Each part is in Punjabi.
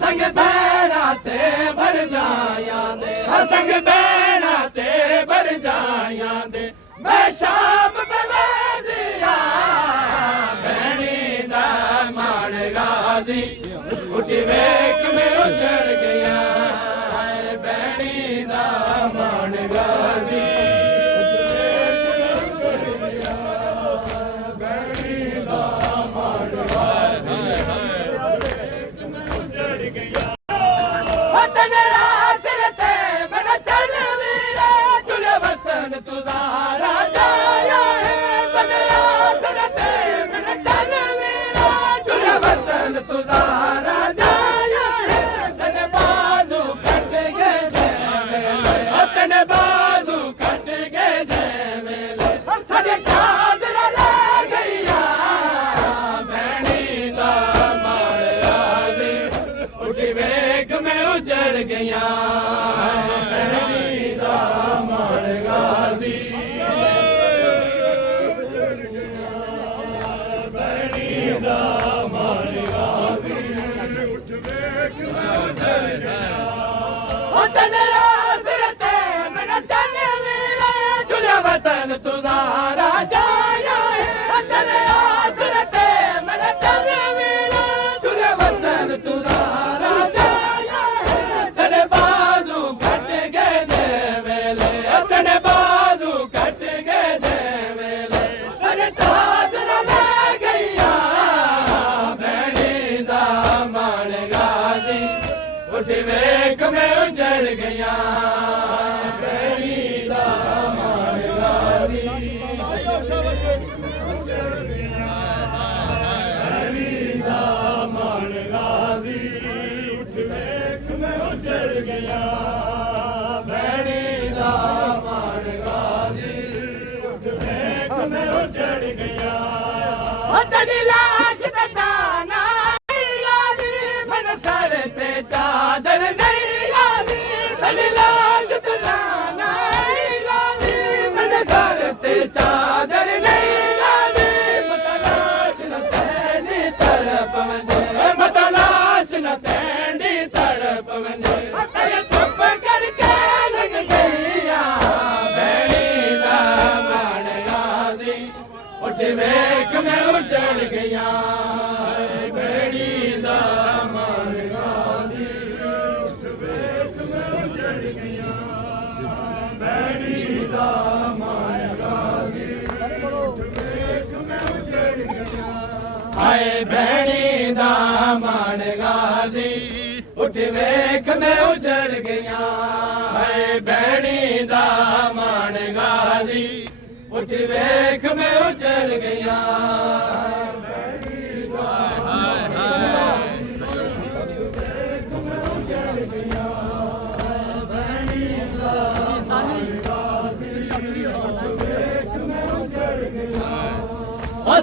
संग बैराते भर जाया दे, संग बैराते भर जाया दे, मैं शाम में मैं दिया भैनी दा मान गाजी उठी वेख में उजड़ गया भैनी दा मान गाजी ਗਈਆਂ ਬੈਣੀ ਦਾ ਮਾਣ ਗਾਜ਼ੀ ਬੈਣੀ ਦਾ ਮਾਣ ਗਾਜ਼ੀ ਉੱਠ ਵੇਖ ਮੈਂ ਉਜੜ ਗਿਆ ਬੈਣੀ ਦਾ ਮਾਣ ਗਾਜ਼ੀ ਉੱਠ ਵੇਖ ਮੈਂ ਉਜੜ ਗਿਆ ਤੇਰੀ ਲਾਸ਼ ਦਾ ਦਾਣਾ ਗਾਜ਼ੀ ਮਨ ਸਰ ਤੇ ਚਾਦਰ ਨਹੀਂ ਗਾਜ਼ੀ ਤੇਰੀ ਲਾਸ਼ ਦਾ ਦਾਣਾ ਗਾਜ਼ੀ ਮਨ ਸਰ ਤੇ ਚਾਦਰ ਨਹੀਂ ਗਾਜ਼ੀ ਮਤਾ ਲਾਸ਼ ਨਾ ਤੈਨੀ ਤੜਪ ਵੰਦੇ ਮਤਾ ਲਾਸ਼ ਨਾ ਤੈਨੀ ਤੜਪ ਵੰਦੇ ਤੇ ਚੁੱਪ ਕਰਕੇ ਲੰਘ ਗਈਆਂ ਬੈਣੀ ਦਾ ਮਾਣ ਗਾਜ਼ੀ ਉੱਠ ਵੇਖ ਮੈਂ ਉਜੜ ਗਿਆ ਬੈਣੀ ਦਾ ਮਾਣ ਗਾਜ਼ੀ ਉੱਠ ਵੇਖ ਮੈਂ ਉਜੜ ਗਿਆ ਬੈਣੀ ਦਾ ਮਾਣ ਗਾਜ਼ੀ ਉੱਠ ਵੇਖ ਮੈਂ ਉਜੜ ਗਿਆ ਹਾਏ ਬੈਣੀ ਦਾ ਮਾਣ ਗਾਜ਼ੀ ਉੱਠ ਵੇਖ ਮੈਂ ਉਜੜ ਗਿਆ ਹਾਏ ਬੈਣੀ ਦਾ ਮਾਣ ਗਾਜ਼ੀ ਉੱਠ ਵੇਖ ਮੈਂ ਉਜੜ ਗਿਆ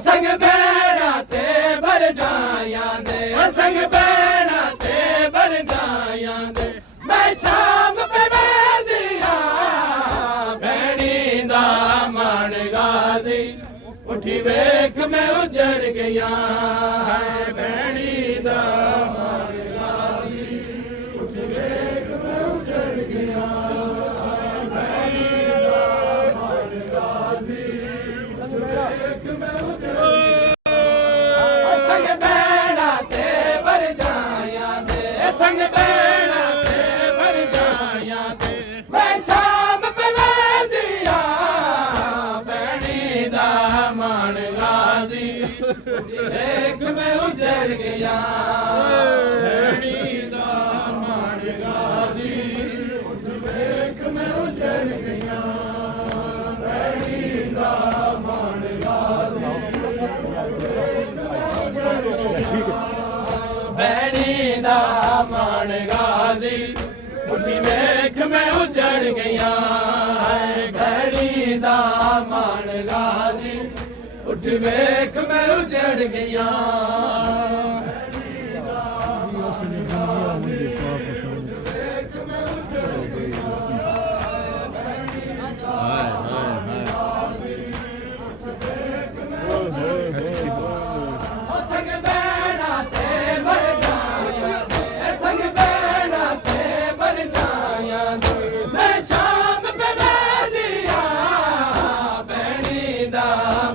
ਸੰਗ ਬੈਣਾ ਤੇ ਭਰ ਜਾਇਆਂ ਦੇ ਸੰਗ ਬੈਣਾ ਤੇ ਭਰ ਜਾਇਆਂ ਦੇ ਮੈਂ ਸ਼ਾਮ ਪਵੇਂਦੀਆਂ ਬੈਣੀ ਦਾ ਮਾਣ ਗਾਜ਼ੀ ਉੱਠੀ ਵੇਖ ਮੈਂ ਉਜੜ ਗਿਆ ਹੈ ਬੈਣੀ ਦਾ ਮਾਣ ਗਾਜ਼ੀ ਉੱਠੀ ਵੇਖ ਮੈਂ ਉਜੜ ਗਿਆ ਬੈਣੀ ਦਾ ਮਾਣ ਗਾਜ਼ੀ ਉੱਠੀ ਵੇਖ ਮੈਂ ਸੰਗ ਬੈਣਾ ਤੇ ਭਰ ਜਾਇਆਂ ਦੇ ਸੰਗ ਬੈਣਾ ਤੇ ਭਰ ਜਾਇਆਂ ਤੇ ਮੈਂ ਸ਼ਾਮ ਪਵੇਂਦੀਆਂ ਬੈਣੀ ਦਾ ਮਾਣ ਗਾਜ਼ੀ ਵੇਖ ਮੈਂ ਉਜੜ ਗਿਆ ਬੈਣੀ ਦਾ ਮਾਣ ਗਾਜ਼ੀ ਵੇਖ ਮੈਂ ਉਜੜ ਗਿਆ ਬੈਣੀ ਦਾ ਮਾਣ ਗਾਜ਼ੀ ਬੈਣੀ ਦਾ ਮਾਣ ਗਾਜ਼ੀ ਉੱਠੀ ਵੇਖ ਮੈਂ ਉਜੜ ਗਿਆ ਬੈਣੀ ਦਾ ਮਾਣ ਗਾਜ਼ੀ ਉੱਠ ਵੇਖ ਮੈਂ ਉਜੜ ਗਿਆ ਸੰਗ ਬੈਣਾ ਤੇ ਭਰ ਜਾਇਆਂ ਦੇ ਸੰਗ ਬੈਣਾ ਤੇ ਭਰ ਜਾਇਆਂ ਦੇ ਮੈਂ ਸ਼ਾਮ ਪਵੇਂਦੀਆਂ ਬੈਣੀ ਦਾ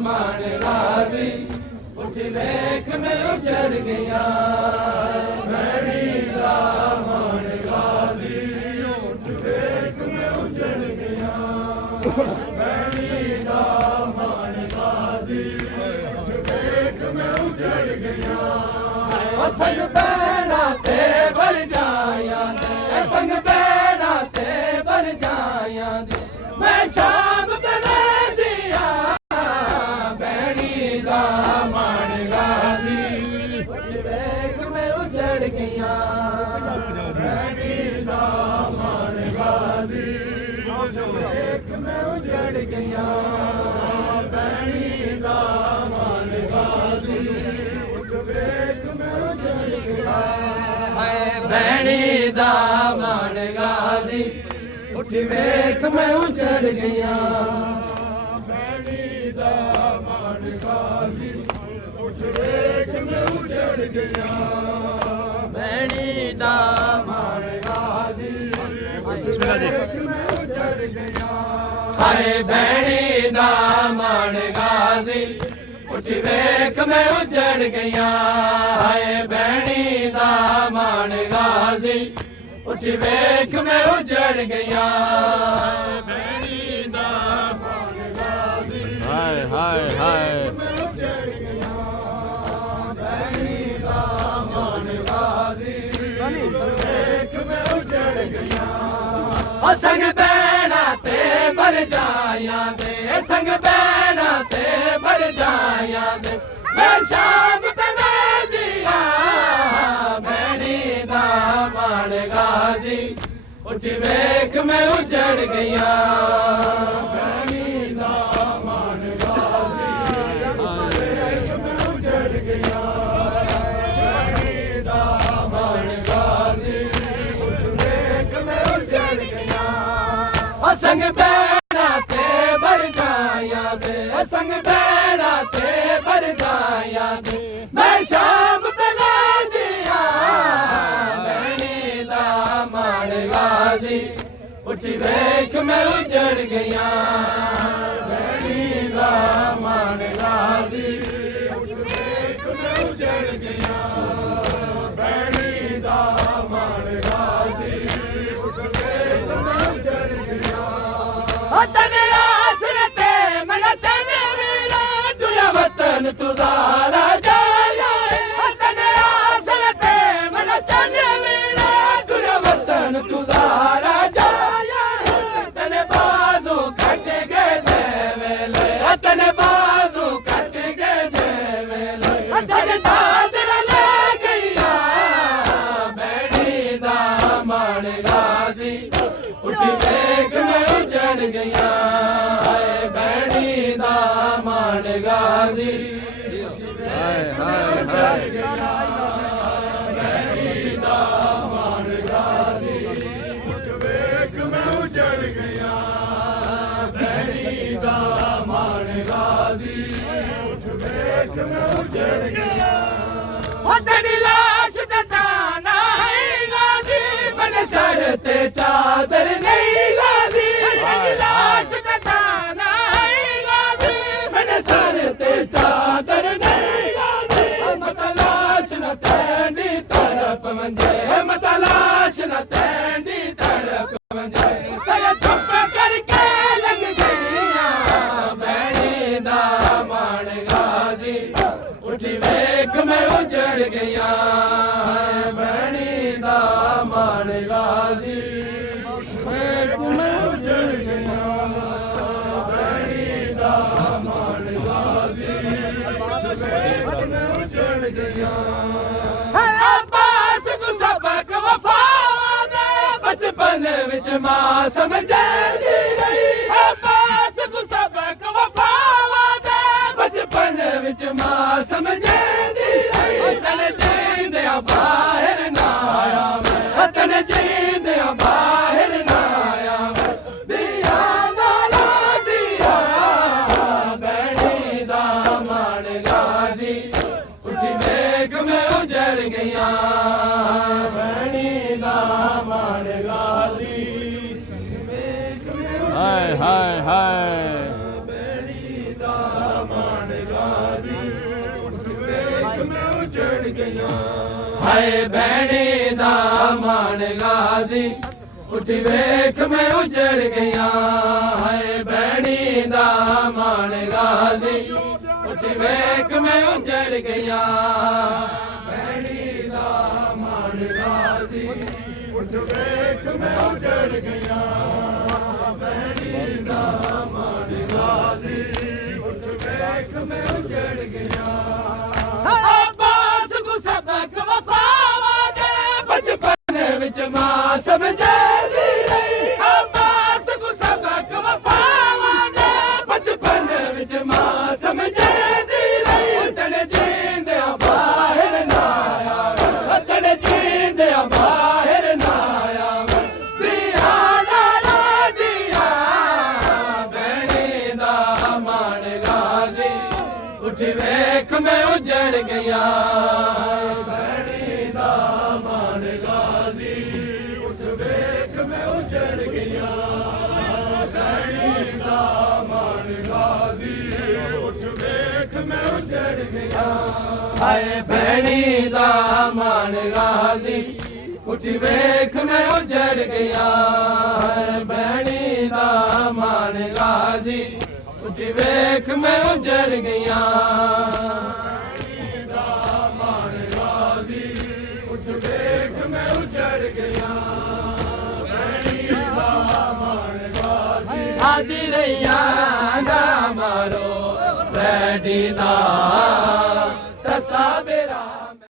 ਮਾਣ ਗਾਜ਼ੀ ਉੱਠ ਵੇਖ ਮੈਂ ਉਜੜ ਗਿਆ ਬੈਣੀ ਦਾ ਮਾਣ ਗਾਜ਼ੀ ਉੱਠ ਵੇਖ ਮੈਂ ਉਜੜ ਗਿਆ ਬੈਣੀ ਦਾ ਮਾਣ ਗਾਜ਼ੀ ਉੱਠ ਵੇਖ ਮੈਂ ਉਜੜ ਗਿਆ ਸੰਗ ਬੈਣਾ ਤੇ ਭਰ ਜਾਇਆਂ ਦੇ ਸੰਗ ਬੈਣਾ ਤੇ ਭਰ ਜਾਇਆਂ ਦੇ ਮੈਂ ਸ਼ਾਮ ਪਵੇਂਦੀਆਂ ਬੈਣੀ ਦਾ ਮਾਣ ਗਾਜ਼ੀ ਉੱਠ ਵੇਖ ਮੈਂ ਉਜੜ ਗਿਆ ਬੈਣੀ ਦਾ ਮਾਣ ਗਾਜ਼ੀ ਉੱਠ ਵੇਖ ਮੈਂ ਉਜੜ ਗਿਆ ਬੈਣੀ ਦਾ ਮਾਣ ਗਾਜ਼ੀ ਉੱਠ ਵੇਖ ਮੈਂ ਉਜੜ ਗਿਆ ਹਾਏ ਬੈਣੀ ਦਾ ਮਾਣ ਗਾਜ਼ੀ ਉੱਠ ਵੇਖ ਮੈਂ ਉਜੜ ਗਿਆ ਬੈਣੀ ਦਾ ਮਾਣ ਗਾਜ਼ੀ ਉੱਠ ਵੇਖ ਮੈਂ ਉਜੜ ਗਿਆ ਬੈਣੀ ਦਾ ਮਾਣ ਗਾਜ਼ੀ ਉੱਠ ਵੇਖ ਮੈਂ ਉਜੜ ਗਿਆ ਹਾਏ ਬੈਣੀ ਦਾ ਮਾਣ ਗਾਜ਼ੀ ਉੱਠ ਵੇਖ ਮੈਂ ਉਜੜ ਗਿਆ ਹਾਏ ਬੈਣੀ ਦਾ ਮਾਣ ਗਾਜ਼ੀ ਉੱਠ ਵੇਖ ਮੈਂ ਉਜੜ ਗਿਆ ਬੈਣੀ ਦਾ ਮਾਣ ਗਾਜ਼ੀ ਹਾਏ ਹਾਏ ਹਾਏ ਬੈਣੀ ਦਾ ਮਾਣ ਗਾਜ਼ੀ ਵੇਖ ਮੈਂ ਉਜੜ ਗਿਆ ਉਹ ਸੰਗ ਬਹਿਣਾ ਤੇ ਵਰਜਾਇਆਂ ਦੇ ਸੰਗ ਬਹਿਣਾ ਤੇ ਵਰਜਾਇਆਂ ਦੇ ਮੈਂ ਸ਼ਾਮ ਪਵੇ ਦੀਆਂ ਬਹਿਣੀ ਦਾ ਮਾਣ ਗਾਜ਼ੀ ਉੱਠ ਵੇਖ ਮੈਂ ਉਜੜ ਗਈਆਂ ਬਹਿਣੀ ਦਾ ਮਾਣ ਗਾਜ਼ੀ ਉੱਠ ਵੇਖ ਮੈਂ ਉਜੜ ਗਈਆਂ ਬਹਿਣੀ ਦਾ ਮਾਣ ਗਾਜ਼ੀ ਉੱਠ ਵੇਖ ਮੈਂ ਉਜੜ ਗਈਆਂ ਉਹ ਸੰਗ ਬਹਿਣਾ ਤੇ ਵਰਜਾਇਆਂ ਦੇ ਸੰਗ ਬਹਿਣਾ ਤੇ ਵਰਜਾਇਆਂ ਦੇ ਮੈਂ ਸ਼ਾਮ ਪਵੇ ਦੀਆਂ ਬਹਿਣੀ ਦਾ ਮਾਣ ਗਾਜ਼ੀ ਉੱਠ ਵੇਖ ਮੈਂ ਉਜੜ ਗਈਆਂ ਬਹਿਣੀ ਦਾ ਮਾਣ ਗਾਜ਼ੀ ਉੱਠ ਵੇਖ ਮੈਂ ਉਜੜ ਗਈਆਂ ਬਹਿਣੀ ਦਾ ਮਾਣ ਗਾਜ਼ੀ ਉੱਠ ਵੇਖ ਮੈਂ ਉਜੜ ਗਈਆਂ ਉਹ ਤਨੇ ਆਸਰੇ ਤੇ ਮਨ ਚੰਨੇ ਵੀਰਾ ਦੁਆ ਵਤਨ ਤੁਜ਼ਾਰਾ ਜਾਇਆ ਉਹ ਤਨੇ ਆਸਰੇ ਤੇ ਮਨ ਚੰਨੇ ਵੀਰਾ ਦੁਆ ਵਤਨ ਤੁਜ਼ਾਰਾ ਜਾਇਆ ਤਨੇ ਬਾਜ਼ੂ ਕੱਟ ਕੇ ਦੇ ਵੇਲੇ ਤਨੇ ਬਾਜ਼ੂ ਕੱਟ ਕੇ ਦੇ ਵੇਲੇ ਤਨੇ ਦਾਦਰ ਲੈ ਗਈਆਂ ਬਹਿਣੀ ਦਾ ਮਾਣ ਗਾਜ਼ੀ ਉੱਠ ਵੇਖ ਮੈਂ ਉਜੜ ਗਈਆਂ ਹਾਏ ਬਹਿਣੀ ਦਾ ਮਾਣ ਗਾਜ਼ੀ ਹਾਏ ਹਾਏ ਬਹਿਣੀ ਦਾ ਮਾਣ ਗਾਜ਼ੀ ਉੱਠ ਵੇਖ ਮੈਂ ਉਜੜ ਗਈਆਂ ਬਹਿਣੀ ਦਾ ਮਾਣ ਗਾਜ਼ੀ ਉੱਠ ਵੇਖ ਮੈਂ ਉਜੜ ਗਈਆਂ ਉਹ ਤੇਰੀ ਲਾਸ਼ ਦਾ ਦਾਣਾ ਹੈ ਗਾਜ਼ੀ ਬਨ ਸਰ ਤੇ ਚਾਦਰ ਨਹੀਂ ਗਾਜ਼ੀ ਤੇਰੀ ਲਾਸ਼ ਦਾ ਦਾਣਾ ਹੈ ਗਾਜ਼ੀ ਬਨ ਸਰ ਤੇ ਚਾਦਰ ਨਹੀਂ ਗਾਜ਼ੀ ਮਤਲਾਸ਼ ਨਾ ਤੈਂਦੀ ਤੜਪ ਮੰਜੇ ਮਤਲਾਸ਼ ਨਾ ਤੈਂਦੀ ਤੜਪ ਮੰਜੇ ਤੇ ਚੁੱਪ ਕਰਕੇ ਲੰਘ ਗਈਆਂ ਬਹਿਣੀ ਦਾ ਮਾਣ ਗਾਜ਼ੀ ਉੱਠ ਵੇਖ ਮੈਂ ਉਜੜ ਗਈਆਂ ਬਹਿਣੀ ਦਾ ਮਾਣ ਗਾਜ਼ੀ ਵੇਖ ਮੈਂ ਉਜੜ ਗਈਆਂ ਬਹਿਣੀ ਦਾ ਮਾਣ ਗਾਜ਼ੀ ਵੇਖ ਮੈਂ ਉਜੜ ਗਈਆਂ ਆਬਾਸ ਕੋ ਸਬਕ ਵਫਾ ਦੇ ਬਚਪਨ ਵਿੱਚ ਮਾਂ ਸਮਝਦੀ ਰਹੀ ਆਬਾਸ ਕੋ ਸਬਕ ਵਫਾ ਦੇ ਬਚਪਨ ਵਿੱਚ ਮਾਂ ਸਮਝਦੀ ਰਹੀ ਤਨ ਜੀਂਦਿਆਂ ਬਾਹਰ ਨਾ ਆਇਆ ਮੈਂ ਤਨ ਜੀਂਦਿਆਂ ਬਾਹਰ ਨਾ ਆਇਆ ਮੈਂ ਦਿਆ ਨਾਲਾ ਦਿਆ ਬਹਿਣੀ ਦਾ ਮਾਣ ਗਾਜ਼ੀ ਉੱਠ ਵੇਖ ਮੈਂ ਉਜੜ ਗਈਆਂ ਬਹਿਣੀ ਦਾ ਮਾਣ ਗਾਜ਼ੀ ਵੇਖ ਮੈਂ ਹਾਏ ਹਾਏ ਹਾਏ ਬਹਿਣੀ ਦਾ ਮਾਣ ਗਾਜ਼ੀ ਉੱਠ ਵੇਖ ਮੈਂ ਉਜੜ ਗਈਆਂ ਹਾਏ ਬਹਿਣੀ ਦਾ ਮਾਣ ਗਾਜ਼ੀ ਉੱਠ ਵੇਖ ਮੈਂ ਉਜੜ ਗਈਆਂ ਹਾਏ ਬਹਿਣੀ ਦਾ ਮਾਣ ਗਾਜ਼ੀ ਉੱਠ ਵੇਖ ਮੈਂ ਉਜੜ ਗਈਆਂ ਬਹਿਣੀ ਦਾ ਮਾਣ ਗਾਜ਼ੀ ਉੱਠ ਵੇਖ ਮੈਂ ਉਜੜ ਗਈਆਂ ਬਹਿਣੀ ਦਾ ਮਾਣ ਗਾਜ਼ੀ ਉੱਠ ਵੇਖ ਮੈਂ ਉਜੜ ਗਈਆਂ ਆਬਾਸ ਕੋ ਸਬਕ ਵਫਾ ਦੇ ਬਚਪਨ ਵਿੱਚ ਮਾਂ ਸਮਝਦੀ ਰਹੀ ਆਬਾਸ ਕੋ ਸਬਕ ਵਫਾ ਦੇ ਬਚਪਨ ਵਿੱਚ ਮਾਂ ਸਮਝਦੀ ਰਹੀ ਤਨ ਜੀਂਦਿਆਂ ਬਾਹਰ ਨਾ ਆਇਆ ਤਨ ਜੀਂਦਿਆਂ ਬਾਹਰ ਨਾ ਆਇਆ ਦਿਆ ਨਾਲਾ ਦਿਆ ਬਹਿਣੀ ਦਾ ਮਾਣ ਗਾਜ਼ੀ ਉੱਠ ਵੇਖ ਮੈਂ ਉਜੜ ਗਈਆਂ ਬਹਿਣੀ ਦਾ ਮਾਣ ਗਾਜ਼ੀ ਉੱਠ ਵੇਖ ਮੈਂ ਉਜੜ ਗਈਆਂ ਬਹਿਣੀ ਦਾ ਮਾਣ ਗਾਜ਼ੀ ਉੱਠ ਵੇਖ ਮੈਂ ਉਜੜ ਗਈਆਂ ਹਾਏ ਬਹਿਣੀ ਦਾ ਮਾਣ ਗਾਜ਼ੀ ਉੱਠ ਵੇਖ ਮੈਂ ਉਜੜ ਗਈਆਂ ਹਾਏ ਬਹਿਣੀ ਦਾ ਮਾਣ ਗਾਜ਼ੀ ਉੱਠ ਵੇਖ ਮੈਂ ਉਜੜ ਗਈਆਂ ਬਹਿਣੀ ਦਾ ਮਾਣ ਗਾਜ਼ੀ ਉੱਠ ਵੇਖ ਮੈਂ ਉਜੜ ਗਈਆਂ ਬਹਿਣੀ ਦਾ ਰਾਜੀ ਰਈਆਂ ਦਾ ਮਾਰੋ ਰੈਡੀ ਦਾ